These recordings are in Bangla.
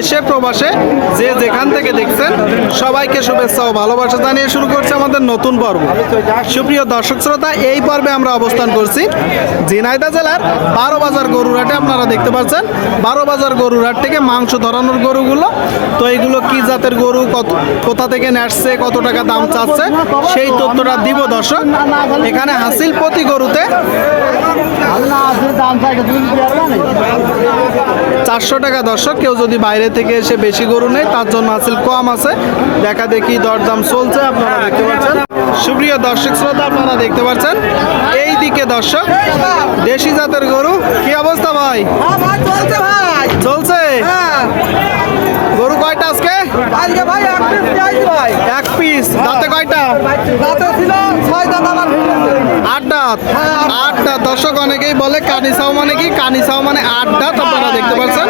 দেশে প্রবাসে যে যেখান থেকে দেখছেন, সবাইকে শুভেচ্ছা ও ভালোবাসা জানিয়ে শুরু করছে আমাদের নতুন পর্ব। সুপ্রিয় দর্শক শ্রোতা, এই পর্বে আমরা অবস্থান করছি ঝিনাইদা জেলার বারো বাজার গরুরহাটে। আপনারা দেখতে পাচ্ছেন বারো বাজার গরুরহাট থেকে মাংস ধরানোর গরুগুলো। তো এইগুলো কি জাতের গরু, কত, কোথা থেকে নেসছে, কত টাকা দাম চাচ্ছে, সেই তথ্যটা দিব দর্শক। এখানে হাসিল প্রতি গরুতে। চারশো টাকা দর্শক কেউ যদি বাইরে থেকে এসে বেশি গরু নেয় তার জন্য হাসিল কম আছে। দেখা দেখি দরদাম চলছে আপনারা দেখতে পাচ্ছেন। সুপ্রিয় দর্শক শ্রোতা আপনারা দেখতে পাচ্ছেন। এই দিকে দর্শক দেশি জাতের গরু কি অবস্থা ভাই? চলছে গরু কয়টা আজকে? এক পিস দাঁতে কয়টা? আট দাঁত আট দাঁত দর্শক অনেকেই বলে কানিসাও মানে কি? কানিসাও মানে আট দাঁত আপনারা দেখতে পাচ্ছেন।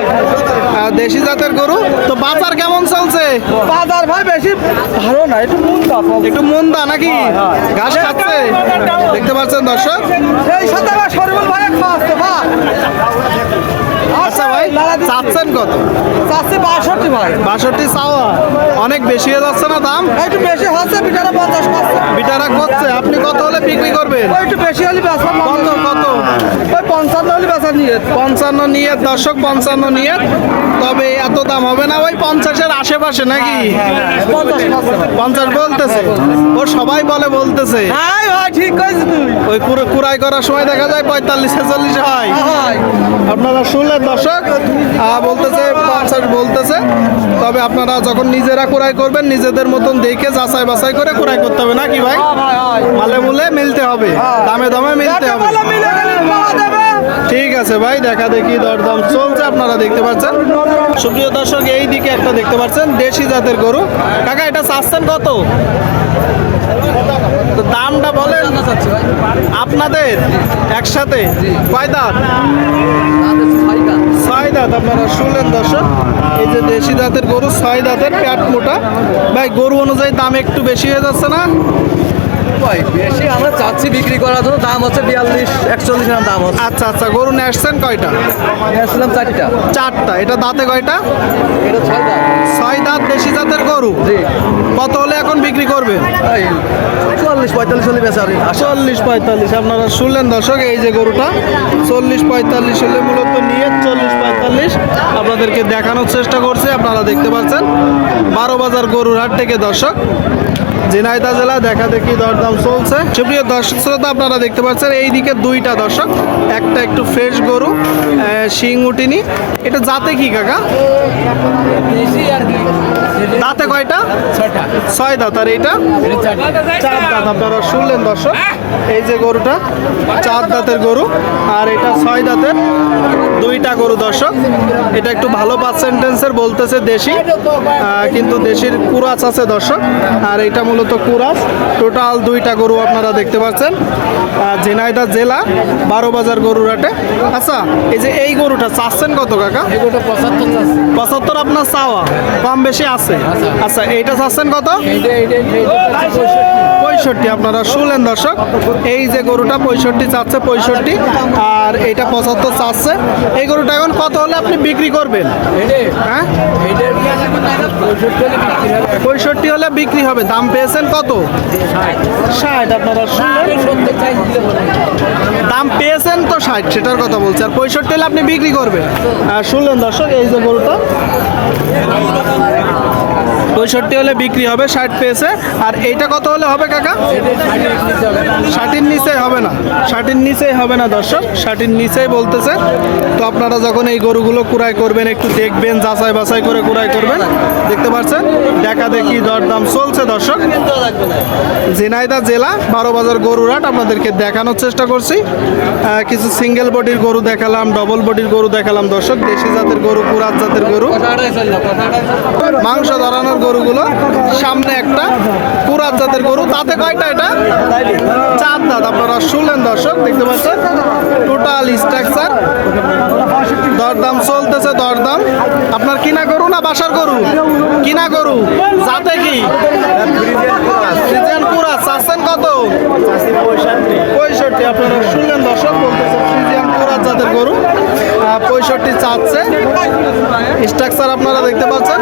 দেশি জাতের গরু। তো বাজার কেমন চলছে? বাজার ভাই বেশি ভালো না একটু মন একটু মন্দা নাকি? ঘাস খাচ্ছে? দেখতে পাচ্ছেন দর্শক। সেই সাথে সরবল ভাই খাওয়াচ্ছে ভাই। আচ্ছা ভাই চাচ্ছেন কত? চাচ্ছি বাষট্টি ভাই। বাষট্টি চাওয়া। অনেক বেশি হয়ে যাচ্ছে না দাম? একটু বেশি হচ্ছে বিটারা পঞ্চাশ পাচ্ছে বিটারা করছে আপনি কত হলে বিক্রি করবেন? একটু বেশি হলে বেচা কত কত? ওই পঞ্চান্ন হলে বেচা নিয়ে। পঞ্চান্ন নিয়ে দর্শক পঞ্চান্ন নিয়ে। তবে এত দাম হবে না ওই পঞ্চাশের আশেপাশে নাকি? পঞ্চাশ বলতেছে। ও সবাই বলে বলতেছে। ঠিক ওই কুড়ে কুড়াই করার সময় দেখা যায় পঁয়তাল্লিশ ছেচল্লিশ হয়। ভাই। আপনারা শুনলেন দর্শক? বলতেছে পঞ্চাশ বলতেছে। তবে আপনারা যখন নিজেরা কুড়াই করবেন নিজেদের মতন দেখে যাচাই বাছাই করে কুড়াই করতে হবে নাকি ভাই? মালে মুলে মিলতে হবে দামে দামে মিলতে হবে। ঠিক আছে ভাই দেখা দেখি দরদাম চলছে আপনারা দেখতে পাচ্ছেন। সুপ্রিয় দর্শক এই দিকে একটা দেখতে পাচ্ছেন দেশি জাতের গরু। কাকা এটা চাচ্ছেন কত? দামটা বলেন। আপনাদের একসাথে কয় দাঁত? ছয় দাঁত আপনারা শুনলেন দর্শক। এই যে দেশি জাতের গরু ছয় দাঁতের প্যাট মোটা। ভাই গরু অনুযায়ী দাম একটু বেশি হয়ে যাচ্ছে না? ভাই বেশি আমরা চাচ্ছি বিক্রি করার জন্য দাম হচ্ছে বিয়াল্লিশ একচল্লিশ গ্রাম দাম হচ্ছে। আচ্ছা আচ্ছা গরু নিয়ে আসছেন কয়টা? চারটা। চারটা এটা দাঁতে কয়টা? এটা ছয় দাম ছয় দাঁত দেশি জাতের গরু? জি। কত হলে এখন বিক্রি পঁয়তাল্লিশ হলে বেচা আর চল্লিশ পঁয়তাল্লিশ আপনারা শুনলেন দর্শক এই যে গরুটা। চল্লিশ পঁয়তাল্লিশ হলে মূলত নিয়ে চল্লিশ পঁয়তাল্লিশ। আপনাদেরকে দেখানোর চেষ্টা করছে আপনারা দেখতে পাচ্ছেন। বারো বাজার গরুর হাট থেকে দর্শক। ঝিনাইদা জেলা দেখা দেখি দরদাম চলছে? সুপ্রিয় দর্শক শ্রোতা, আপনারা দেখতে পাচ্ছেন এই দিকে দুইটা দর্শক, একটা একটু ফ্রেশ গরু শিং উঠিনি। এটা জাতে কি, কাকা? দাঁতে কয়টা? ছয় দাঁত। আর এইটা? চার দাঁত। আপনারা শুনলেন দর্শক এই যে গরুটা চার দাঁতের গরু আর এটা ছয় দাঁতের দুইটা গরু দর্শক। এটা একটু ভালো পার্সেন্টেন্সের বলতেছে দেশি কিন্তু দেশির কুরাস আছে দর্শক। আর এটা মূলত কুরাস। টোটাল দুইটা গরু আপনারা দেখতে পাচ্ছেন। আহ, ঝিনাইদহ জেলা বারো বাজার গরুর হাটে। আচ্ছা এই যে এই গরুটা চাচ্ছেন কত কাকা? পঁচাত্তর পঁচাত্তর আপনার চাওয়া। কম বেশি আছে? আচ্ছা এইটা চাচ্ছেন কত? পঁয়ষট্টি। আপনারা শুনলেন দর্শক, এই যে গরুটা পঁয়ষট্টি চাচ্ছে, পঁয়ষট্টি, আর এইটা পঁচাত্তর চাচ্ছে। এই গরুটা এখন কত হলে আপনি বিক্রি করবেন? হ্যাঁ? পঁয়ষট্টি হলে বিক্রি হবে। দাম পেয়েছেন কত? ষাট। আপনারা শুনলেন? দাম তো ষাট, সেটার কথা বলছি। আর পঁয়ষট্টি হলে আপনি বিক্রি করবেন। আর শুনলেন দর্শক, এই যে গরুটা পঁয়ষট্টি হলে বিক্রি হবে, ষাট পেয়েছে। আর এইটা কত হলে হবে কাকা? ষাটির নিচে হবে না। ষাটির নিচেই হবে না দর্শক, ষাটির নিচেই বলতেছে। তো আপনারা যখন এই গরুগুলো কুড়াই করবেন, একটু দেখবেন, যাচাই বাছাই করে কুড়াই করবেন। দেখতে পাচ্ছেন? দেখা দেখি দরদাম চলছে দর্শক। ঝিনাইদা জেলা বারো বাজার গরুরাট আপনাদেরকে দেখানোর চেষ্টা করছি। কিছু সিঙ্গেল বডির গরু দেখালাম ডবল বডির গরু দেখালাম দর্শক। দেশি জাতের গরু, পুরাত জাতের গরু। মাংস ধরানোর গরুগুলো সামনে একটা পুরাত জাতের গরু। তাতে কয়টা এটা? চার দাঁত, আপনারা শুনলেন দর্শক, দেখতে পাচ্ছেন? টোটাল স্ট্রাকচার দরদাম চলতেছে, দরদাম। আপনার কিনা গরু না বাসার গরু? কিনা গরু। যাতে কি? কত? পঁয়ষট্টি, আপনারা শুনলেন দর্শক। গরু পঁয়ষট্টি চাচ্ছে। স্ট্রাকচার আপনারা দেখতে পাচ্ছেন।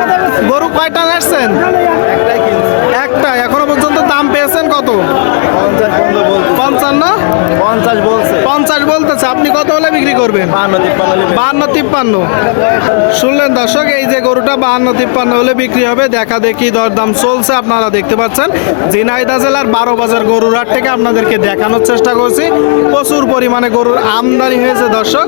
গরু কয়টা আসছেন একটা এখনও পর্যন্ত দাম পেয়েছেন কত পঞ্চাশ পর্যন্ত বলছে পঞ্চান্ন পঞ্চাশ বলছে পঞ্চাশ বলতেছে আপনি কত হলে বিক্রি করবেন? বাহান্ন তিপ্পান্ন শুনলেন দর্শক এই যে গরুটা বাহান্ন তিপ্পান্ন হলে বিক্রি হবে। দেখা দেখি দরদাম চলছে আপনারা দেখতে পাচ্ছেন। জিনাইদা জেলার বারো বাজার গরুর হাট থেকে আপনাদেরকে দেখানোর চেষ্টা করছি। প্রচুর পরিমাণে গরুর আমদানি হয়েছে দর্শক।